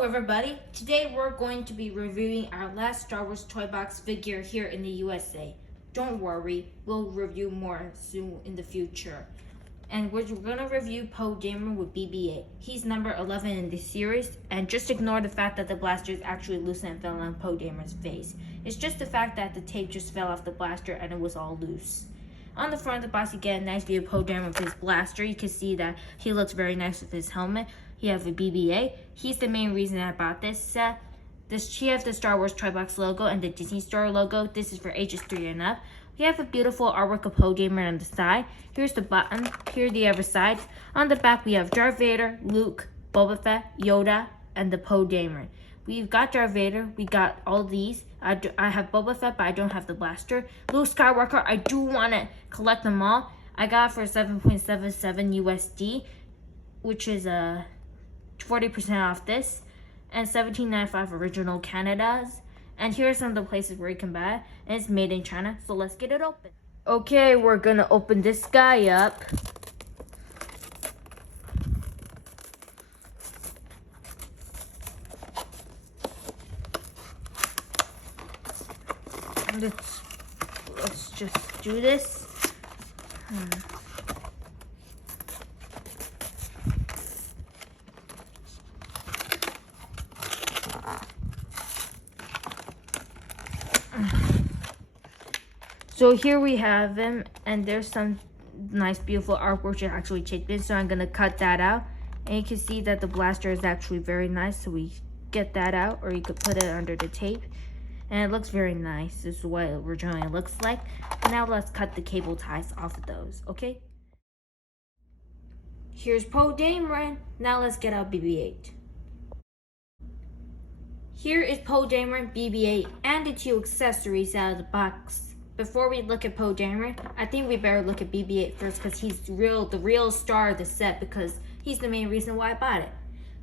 Hello everybody, today we're going to be reviewing our last Star Wars Toybox figure here in the USA. Don't worry, we'll review more soon in the future. And we're going to review Poe Dameron with BB-8. He's number 11 in the series, and just ignore the fact that the blaster is actually loose and fell on Poe Dameron's face. It's just the fact that the tape just fell off the blaster and it was all loose. On the front of the box, you get a nice view of Poe Dameron with his blaster. You can see that he looks very nice with his helmet. He has a BB-8. He's the main reason I bought this set. She has the Star Wars Toybox logo and the Disney Store logo. This is for ages 3 and up. We have a beautiful artwork of Poe Dameron on the side. Here's the button. Here's the other side. On the back, we have Darth Vader, Luke, Boba Fett, Yoda, and the Poe Dameron. We've got Darth Vader. We got all these. I have Boba Fett, but I don't have the blaster. Luke Skywalker, I do want to collect them all. I got it for 7.77 USD, which is 40% off this, and $17.95 original Canada's. And here are some of the places where you can buy it, and it's made in China, so let's get it open. Okay, we're gonna open this guy up. Let's just do this. So here we have him, and there's some nice beautiful artwork to actually take this, so I'm gonna cut that out. And you can see that the blaster is actually very nice, so we get that out, or you could put it under the tape. And it looks very nice. This is what it originally looks like. Now let's cut the cable ties off of those, okay? Here's Poe Dameron. Now let's get out BB-8. Here is Poe Dameron, BB-8, and the 2 accessories out of the box. Before we look at Poe Dameron, I think we better look at BB-8 first, because he's the real star of the set, because he's the main reason why I bought it.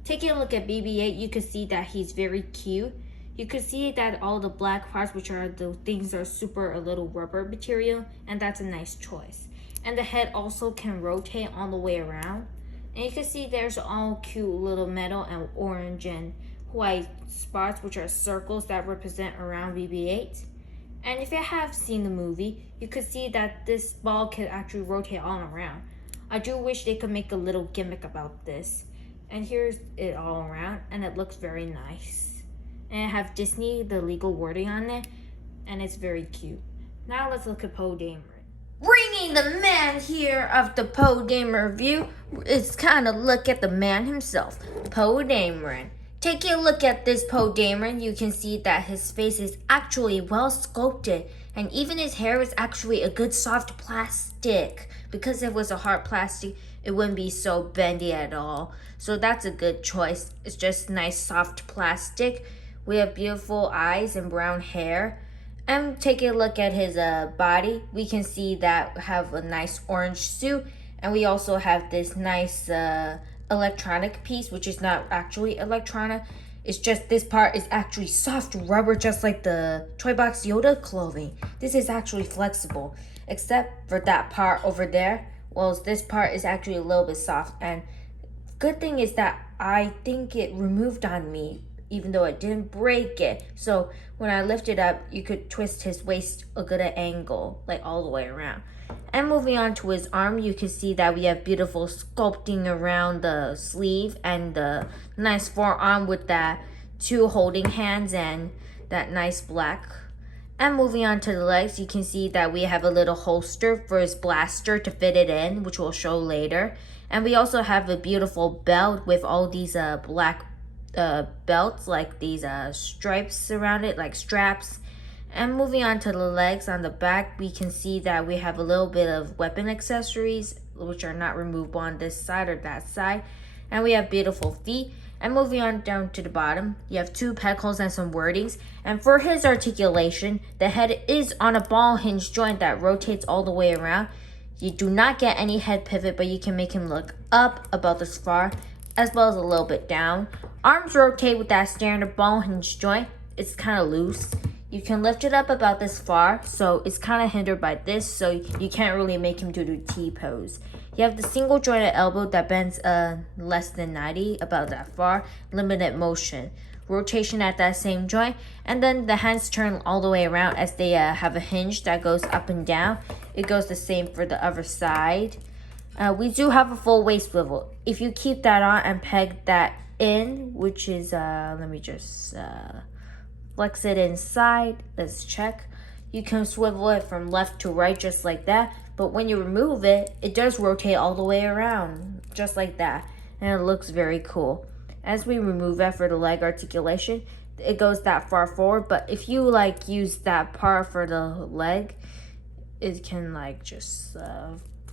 Taking a look at BB-8, you can see that he's very cute. You can see that all the black parts, which are the things that are super a little rubber material, and that's a nice choice. And the head also can rotate all the way around. And you can see there's all cute little metal and orange and white spots, which are circles that represent around BB-8. And if you have seen the movie, you could see that this ball can actually rotate all around. I do wish they could make a little gimmick about this. And here's it all around, and it looks very nice. And I have Disney, the legal wording on it, and it's very cute. Now let's look at Poe Dameron. Bringing the man here of the Poe Dameron review, it's kind of look at the man himself, Poe Dameron. Taking a look at this Poe Dameron, you can see that his face is actually well sculpted, and even his hair is actually a good soft plastic. Because if it was a hard plastic, it wouldn't be so bendy at all. So that's a good choice. It's just nice soft plastic. We have beautiful eyes and brown hair. And taking a look at his body, we can see that we have a nice orange suit, and we also have this nice electronic piece, which is not actually electronic. It's just this part is actually soft rubber, just like the Toybox Yoda clothing. This is actually flexible, except for that part over there. Well, this part is actually a little bit soft, and good thing is that I think it removed on me, even though it didn't break it. So when I lift it up, you could twist his waist a good angle, like all the way around. And moving on to his arm, you can see that we have beautiful sculpting around the sleeve and the nice forearm with that 2 holding hands and that nice black. And moving on to the legs, you can see that we have a little holster for his blaster to fit it in, which we'll show later. And we also have a beautiful belt with all these black belts, like these stripes around it, like straps. And moving on to the legs, on the back, we can see that we have a little bit of weapon accessories, which are not removable on this side or that side. And we have beautiful feet. And moving on down to the bottom, you have 2 peg holes and some wordings. And for his articulation, the head is on a ball hinge joint that rotates all the way around. You do not get any head pivot, but you can make him look up about this far, as well as a little bit down. Arms rotate with that standard ball hinge joint. It's kind of loose. You can lift it up about this far, so it's kind of hindered by this, so you can't really make him do the T pose. You have the single jointed elbow that bends less than 90, about that far, limited motion. Rotation at that same joint, and then the hands turn all the way around as they have a hinge that goes up and down. It goes the same for the other side. We do have a full waist swivel. If you keep that on and peg that in, which is, let me just flex it inside. Let's check. You can swivel it from left to right just like that. But when you remove it, it does rotate all the way around, just like that. And it looks very cool. As we remove that for the leg articulation, it goes that far forward. But if you like use that part for the leg, it can like just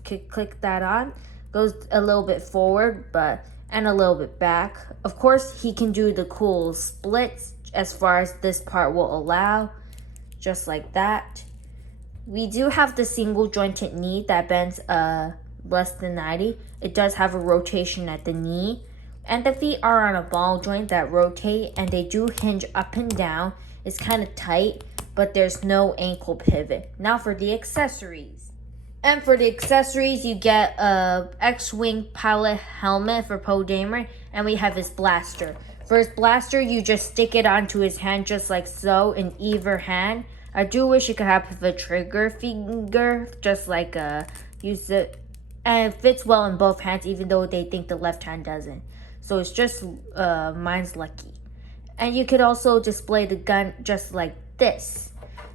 click that on. Goes a little bit forward, and a little bit back. Of course, he can do the cool splits as far as this part will allow, just like that. We do have the single jointed knee that bends less than 90. It does have a rotation at the knee. And the feet are on a ball joint that rotate, and they do hinge up and down. It's kind of tight, but there's no ankle pivot. Now for the accessories. And for the accessories, you get a X-Wing pilot helmet for Poe Dameron, and we have his blaster. For his blaster, you just stick it onto his hand just like so, in either hand. I do wish you could have a trigger finger, just like use it. And it fits well in both hands, even though they think the left hand doesn't. So it's just, mine's lucky. And you could also display the gun just like this.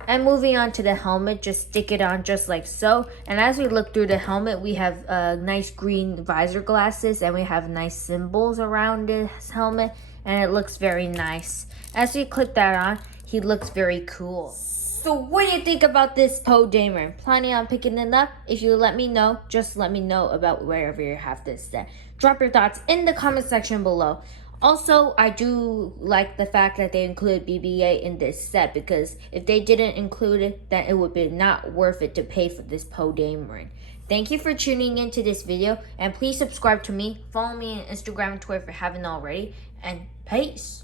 And moving on to the helmet, just stick it on just like so. And as we look through the helmet, we have nice green visor glasses, and we have nice symbols around this helmet, and it looks very nice. As we click that on, he looks very cool. So what do you think about this Poe Dameron? Planning on picking it up? If you let me know, just let me know about wherever you have this set. Drop your thoughts in the comment section below. Also, I do like the fact that they included BB-8 in this set, because if they didn't include it, then it would be not worth it to pay for this Poe Dameron. Thank you for tuning into this video, and please subscribe to me. Follow me on Instagram and Twitter if you haven't already, and peace.